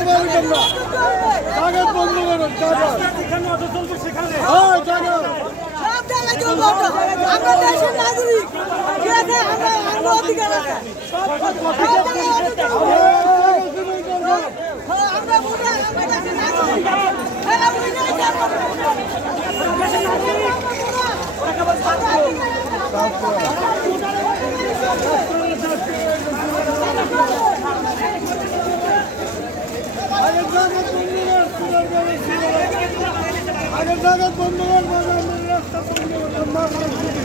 কাছে বলবেন না কাগজ বন্ধ করুন সেখানে হ্যাঁ ওটা। আমরা দেশের নাগরিক ঠিক আছে আমরা আমরা অধিকার আছে আমরা ভোটার, আমরা দেশের নাগরিক। হ্যাঁ, আমরা দেশের নাগরিক। দেশের নাগরিক, আমরা ভোটার। আগের জায়গা বন্ধ কর সুরের গাড়ি আগের জায়গা বন্ধ রাস্তা বন্ধ